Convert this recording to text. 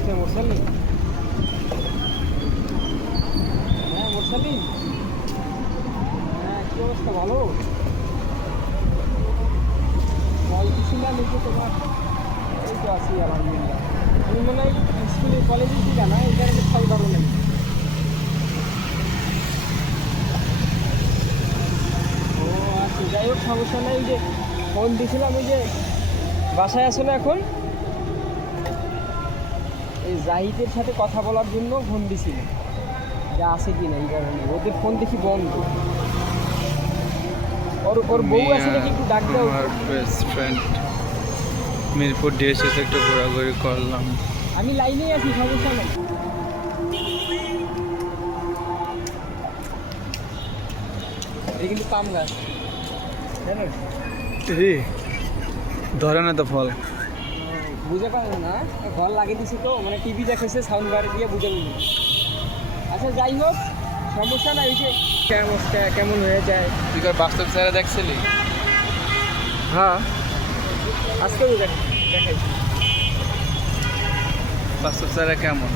Mister মোরসালি। হ্যাঁ মোরসালি, হ্যাঁ কী অবস্থা, ভালো? বলতেছিলাম এই যে তোমার, এই তো আছি আলহামদুলিল্লাহ। তুমি মনে হয় স্কুলে কলেজে ছিল না, এই কারণে খেয়াল ধরো নাই। ও আচ্ছা, যাই হোক সমস্যা নেই। ওই যে ফোন দিয়েছিলাম, ওই যে বাসায় আসো না এখন, এই জাহিদের সাথে কথা বলার জন্য ফোন দিছিল, যে আছে কি না, এই কারণে ওদের ফোন দেখি বন্ধ। ওর বউ আছে নাকি, একটু ডাক দাও। আমার বেস্ট ফ্রেন্ড মিরপুর ডিএসএস একটু ঘোরাঘুরি করলাম। আমি লাইনেই আছি, সমস্যা নেই। এটা কিন্তু পাম গাছ, জানো? ধরে না তো ফল। বুঝে পারে না, ঘর লাগিয়ে দিছি তো, মানে টিভি দেখেছে সাউন্ড বাড়ি দিয়ে বুঝে বুঝি। আচ্ছা যাই হোক, সমস্যা নাই। ওই যে কেমন হয়ে যায়। তুই কার বাস্তব চেহারা দেখছিলি? হ্যাঁ আজকেও দেখাইছি। বাস্তব চেহারা কেমন?